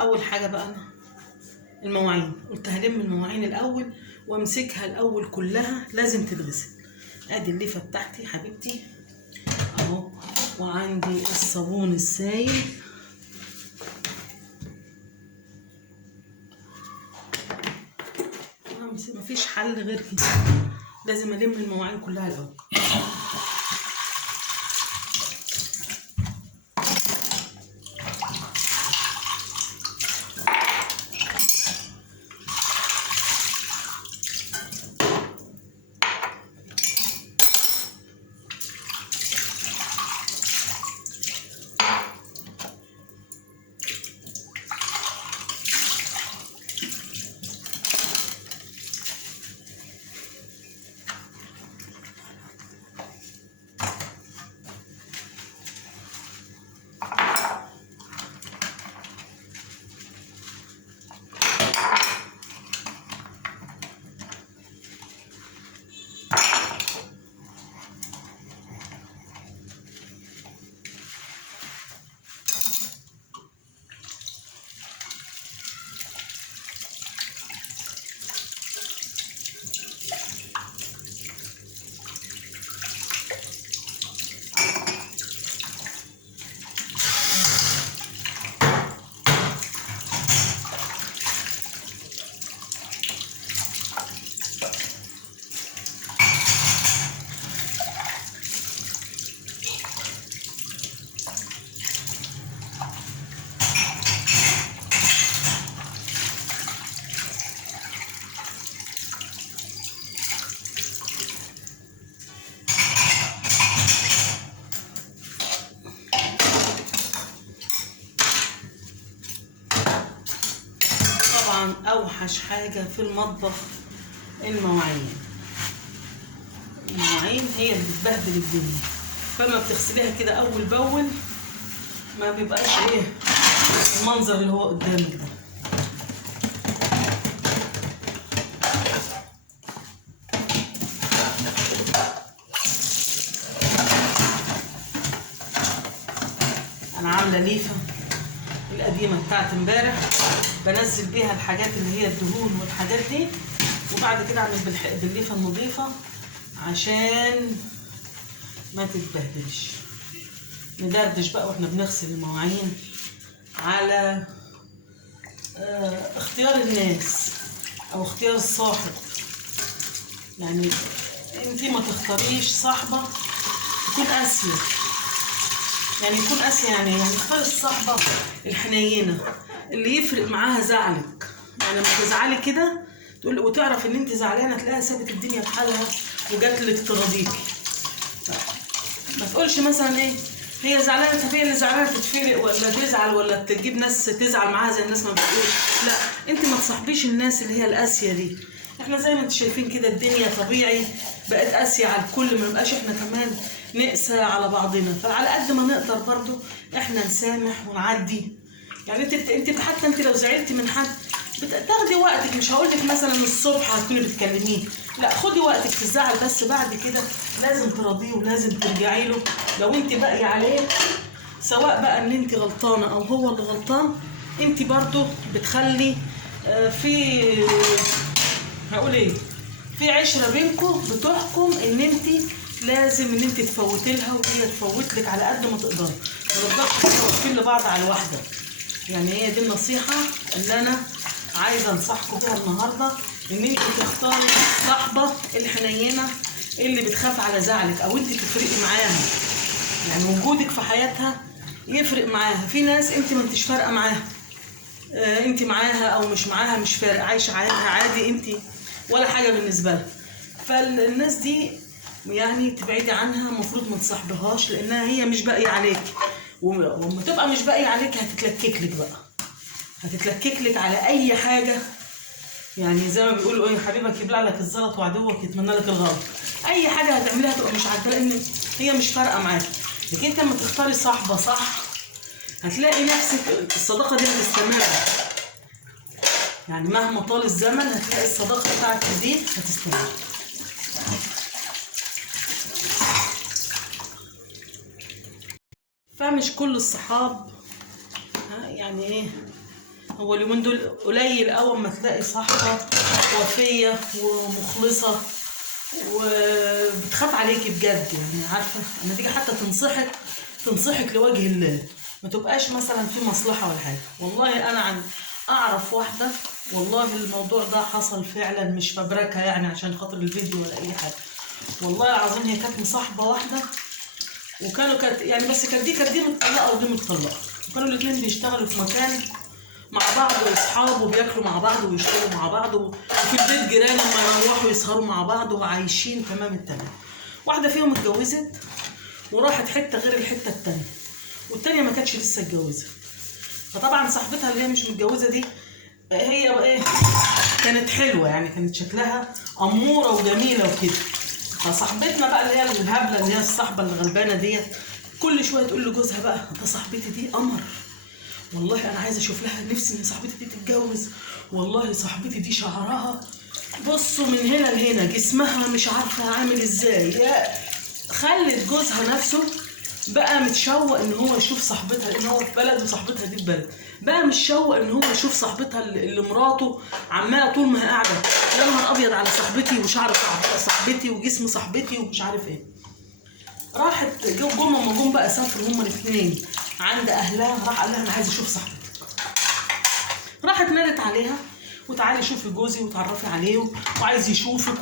اول حاجه بقى انا المواعين قلت هلم المواعين الاول وامسكها الاول كلها، لازم تتغسل. ادي الليفه بتاعتي حبيبتي اهو، وعندي الصابون السائل. مفيش حل غير كده، لازم الم المواعين كلها الاول. طبعا اوحش حاجه في المطبخ المواعين هي اللي بتبهدل الدنيا، فما بتغسليها كده اول باول ما بيبقاش المنظر اللي هو قدامك ده. انا عامله ليفه القديمه بتاعت امبارح، بنزل بيها الحاجات اللي هي الدهون والحاجات دي، وبعد كده اعمل بالليفه النظيفه عشان ما تتبهدلش. ندردش بقى واحنا بنغسل المواعين على اختيار الناس او اختيار الصاحب. يعني انتي ما تختاريش صاحبه تكون قاسيه، يعني يكون قاسي، يعني اختار الصحبه الحنينه اللي يفرق معاها زعلك. يعني لما تزعلي كده تقول وتعرف ان انت زعلانه تلاقيها سابت الدنيا بحالها وجات لك تراضيكي. ما تقولش مثلا هي زعلانه فهي اللي زعلانه تتفرق ولا تزعل ولا تجيب ناس تزعل معاها زي الناس ما بتقول. لا، انت ما تصاحبيش الناس اللي هي القاسيه دي. احنا زي ما انتم شايفين كده الدنيا طبيعي بقت قاسيه على الكل، ما نبقاش احنا كمان نقسى على بعضنا، فعلى قد ما نقدر برضو احنا نسامح ونعدي. يعني انت حتى انت لو زعلتي من حد بتاخدي وقتك، مش هقولك مثلا الصبح هتكوني بتكلميه، لا خدي وقتك في الزعل، بس بعد كده لازم تراضيه ولازم ترجعي له. لو انت باقي عليه سواء بقى ان انت غلطانه او هو اللي غلطان، انت برضو بتخلي في هقول في عشره بينكم بتحكم ان انت لازم ان انت تفوتي لها وهي تفوت لك على قد ما تقدري، ما نقدرش واقفين لبعض على واحده. يعني هي دي النصيحه اللي انا عايزه انصحكم بيها النهارده، ان انت تختاري الصحبه الحنينه اللي بتخاف على زعلك او انت تفرقي معاها. يعني وجودك في حياتها يفرق معاها. في ناس انت ما انتش فارقه معاها، انت معاها او مش معاها مش فارق، عايشه حياتها عادي، انت ولا حاجه بالنسبه لها. فالناس دي يعني تبعدي عنها، المفروض ما تصاحبهاش لانها هي مش باقيه عليكي، وما تبقى مش باقيه عليكي هتتلكك لك بقى، هتتلكك لك على اي حاجه. يعني زي ما بيقولوا حبيبك يبلع لك الزلط وعدوك يتمنى لك الغلط. اي حاجه هتعملها تبقى مش عاجباه لان هي مش فارقه معاك. لكن انت لما تختاري صاحبه صح هتلاقي نفسك الصداقه دي هتستمر، يعني مهما طال الزمن هتلاقي الصداقه بتاعتك دي هتستمر. فمش كل الصحاب يعني هو اليومين دول قليل اول ما تلاقي صاحبه وفيه ومخلصه وبتخاف عليكي بجد، يعني عارفه لما تيجي حتى تنصحك لوجه الله، ما تبقاش مثلا في مصلحه ولا حاجه. والله انا اعرف واحده، والله الموضوع ده حصل فعلا مش فبركه يعني عشان خاطر الفيديو ولا اي حاجه. والله العظيم هي كانت مصاحبه واحده، كانت يعني بس كانت دي متطلقه ودي متطلقه، وكانوا الاثنين بيشتغلوا في مكان مع بعض واصحاب وبياكلوا مع بعض ويشتغلوا مع بعض، وفي البيت جيران لما يروحوا يسهروا مع بعض وعايشين تمام التمام. واحده فيهم اتجوزت وراحت حته غير الحته التانيه، والتانيه ما كانتش لسه اتجوزت. فطبعا صاحبتها اللي هي مش متجوزه دي هي ايه كانت حلوه، يعني كانت شكلها اموره وجميله وكده. فصاحبتنا بقى اللي هي الهبله اللي هي الصاحبه اللي غلبانه ديت كل شويه تقول لجوزها بقى ده صاحبتي دي قمر، والله انا عايزه اشوف لها، نفسي ان صاحبتي دي تتجوز، والله صاحبتي دي شعرها بصوا من هنا لهنا، جسمها مش عارفه عامل ازاي. خلت جوزها نفسه بقى متشوق ان هو يشوف صاحبتها، لان هو في بلد وصاحبتها دي في بلد، بقى متشوق ان هو يشوف صاحبتها اللي مراته عماله طول ما هي قاعده يا نهار ابيض على صاحبتي وشعر صاحبتي وجسم صاحبتي ومش عارف ايه. راحت جم بقى سافروا هما الاثنين عند اهلها، راح قال لها انا عايزه اشوف صاحبتي. راحت نادت عليها وتعالي شوفي جوزي وتعرفي عليه وعايز يشوفك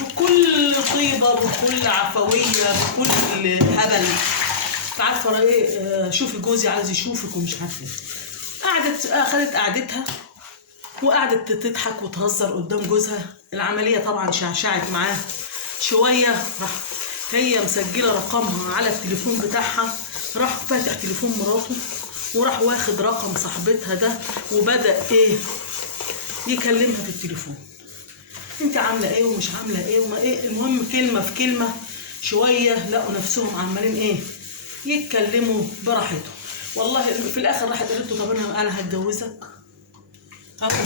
بكل طيبه بكل عفويه بكل هبل، عارفه ايه شوفي جوزي عايز يشوفك ومش عارفه ايه. قعدت اخذت قعدتها وقعدت تضحك وتهزر قدام جوزها. العمليه طبعا شعشعت معاه شويه، راح هي مسجله رقمها على التليفون بتاعها، راح فاتح تليفون مراته وراح واخد رقم صاحبتها ده وبدا ايه يكلمها في التليفون، انت عامله ايه ومش عامله ايه وما ايه. المهم كلمه في كلمه شويه لقوا نفسهم عمالين ايه يتكلموا براحتهم. والله في الاخر راحت قالت له طب انا هتجوزك،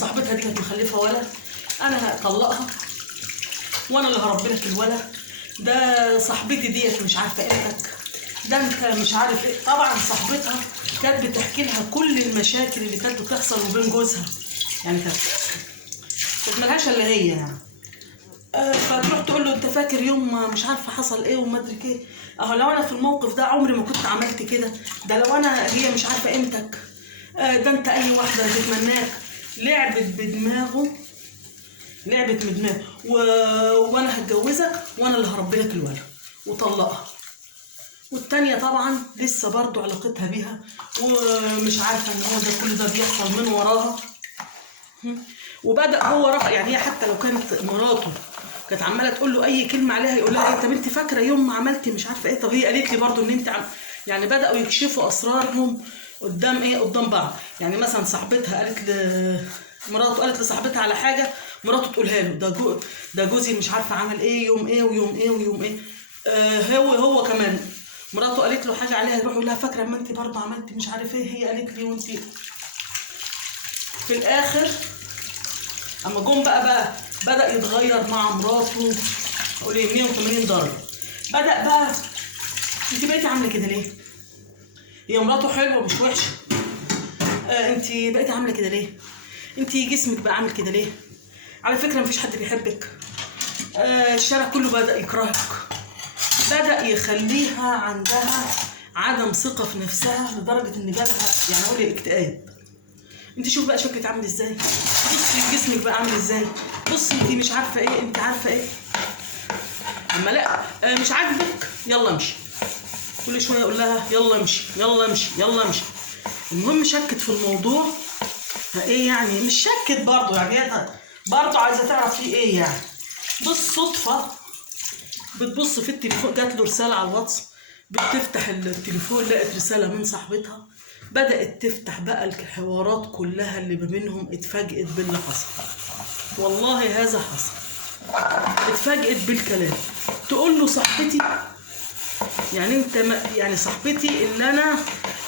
صاحبتها دي كانت مخلفه ولد، انا هطلقها وانا اللي هربي لك الولد، ده صاحبتي ديت مش عارفه قيمتك، ده انت مش عارف ايه. طبعا صاحبتها كانت بتحكي لها كل المشاكل اللي كانت بتحصل ما بين جوزها، يعني كانت ملهاش الا هي يعني. فتروح تقول له انت فاكر يوم ما مش عارفه حصل ايه وما ادري ايه، اهو لو انا في الموقف ده عمري ما كنت عملت كده، ده لو انا هي مش عارفه قيمتك، ده انت اي واحده هتتمناك. لعبت بدماغه وانا هتجوزك وانا اللي هربي لك الولد وطلقها. والتانية طبعا لسه برضو علاقتها بيها ومش عارفه ان هو ده كل ده بيحصل من وراها. وبدا هو رفع، يعني هي حتى لو كانت مراته كانت عماله تقول له اي كلمه عليها يقول لها ايه طب انت فاكره يوم ما عملتي مش عارفه ايه، طب هي قالت لي برضو ان انت يعني بداوا يكشفوا اسرارهم قدام بعض. يعني مثلا صاحبتها قالت لصاحبتها على حاجه، مراته تقولها له ده جوزي مش عارفه عمل ايه يوم ايه ويوم ايه ويوم ايه. هو كمان مراته قالت له حاجه عليها يروح يقول لها فاكره اما انت برضه عملتي مش عارف ايه، هي قالت لي وانت. في الاخر اما جم بقى بدا يتغير مع مراته قولي 180 درجه. بدا بقى انت بقيتي عامله كده ليه؟ هي مراته حلوه مش وحشه، انت بقيتي عامله كده ليه؟ انت جسمك بقى عامل كده ليه؟ على فكره مفيش حد بيحبك، الشارع كله بدا يكرهك، بدا يخليها عندها عدم ثقه في نفسها لدرجه ان جالها يعني اقول اكتئاب. انت شوف بقى شكلك عامل ازاي، بصي جسمك بقى عامل ازاي، بصي انت مش عارفه ايه انت عارفه ايه. اما لا مش عاجبك يلا امشي، كل شويه اقول لها يلا امشي يلا امشي يلا امشي. المهم شكت في الموضوع ايه يعني مش شكت برضه، يعني هي برضه عايزه تعرف فيه ايه يعني. بالصدفه بتبص في التليفون جات له رساله على الواتس، بتفتح التليفون لقت رساله من صاحبتها، بدات تفتح بقى الحوارات كلها اللي ما بينهم، اتفاجئت باللي حصل. والله هذا حصل، اتفاجئت بالكلام. تقول له صاحبتي يعني انت يعني صاحبتي اللي انا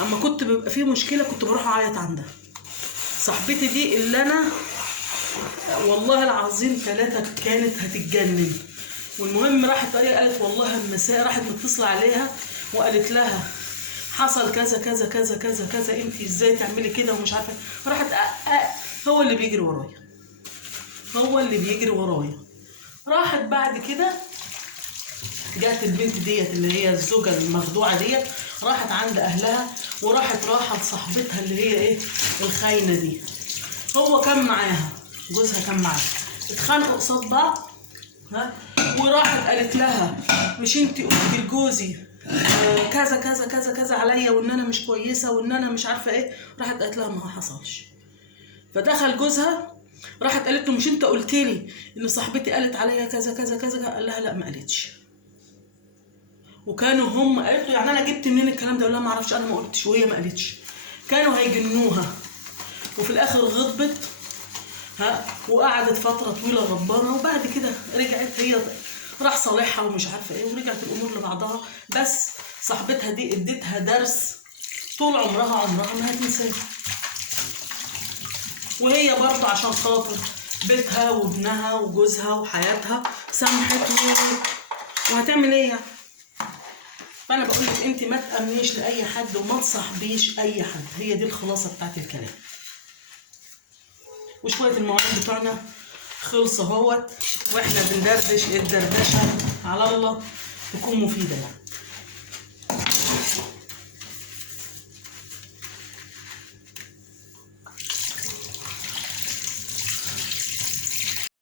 اما كنت بيبقى فيه مشكله كنت بروح اعيط عندها، صاحبتي دي اللي انا والله العظيم 3 كانت هتتجنن. والمهم راحت قالت والله المساء راحت متصله عليها وقالت لها حصل كذا كذا كذا كذا كذا، انت ازاي تعملي كده ومش عارفه. راحت هو اللي بيجري ورايا، هو اللي بيجري ورايا. راحت بعد كده جات البنت ديت اللي هي الزوجه المخدوعه ديت، راحت عند اهلها وراحت لصاحبتها اللي هي ايه الخاينه دي. هو كان معاها، جوزها كان معاها، اتخانقوا قصاد بعض. ها، وراحت قالت لها مش انت قلتي لجوزي كذا كذا كذا كذا عليا، وان انا مش كويسه، وان انا مش عارفه ايه. راحت قالت لها ما حصلش. فدخل جوزها، راحت قالت له مش انت قلت لي ان صاحبتي قالت عليا كذا كذا كذا؟ قال لها لا ما قالتش. وكانوا هم قالت له يعني انا جبت منين الكلام ده؟ قال لها ما اعرفش، انا ما قلتش وهي ما قالتش. كانوا هيجنوها، وفي الاخر غضبت. ها، وقعدت فتره طويله غضبانه، وبعد كده رجعت هي، راح صالحها ومش عارفه ايه، ورجعت الامور لبعضها. بس صاحبتها دي اديتها درس طول عمرها ما هتنساه. وهي برضه عشان خاطر بيتها وابنها وجوزها وحياتها سامحت وهتعمل ايه يعني؟ فانا بقول لك انت ما تامنيش لاي حد وما تصاحبيش اي حد. هي دي الخلاصه بتاعت الكلام. وشويه المواعيد بتوعنا خلص اهوت، واحنا بندردش الدردشه على الله تكون مفيده يعني.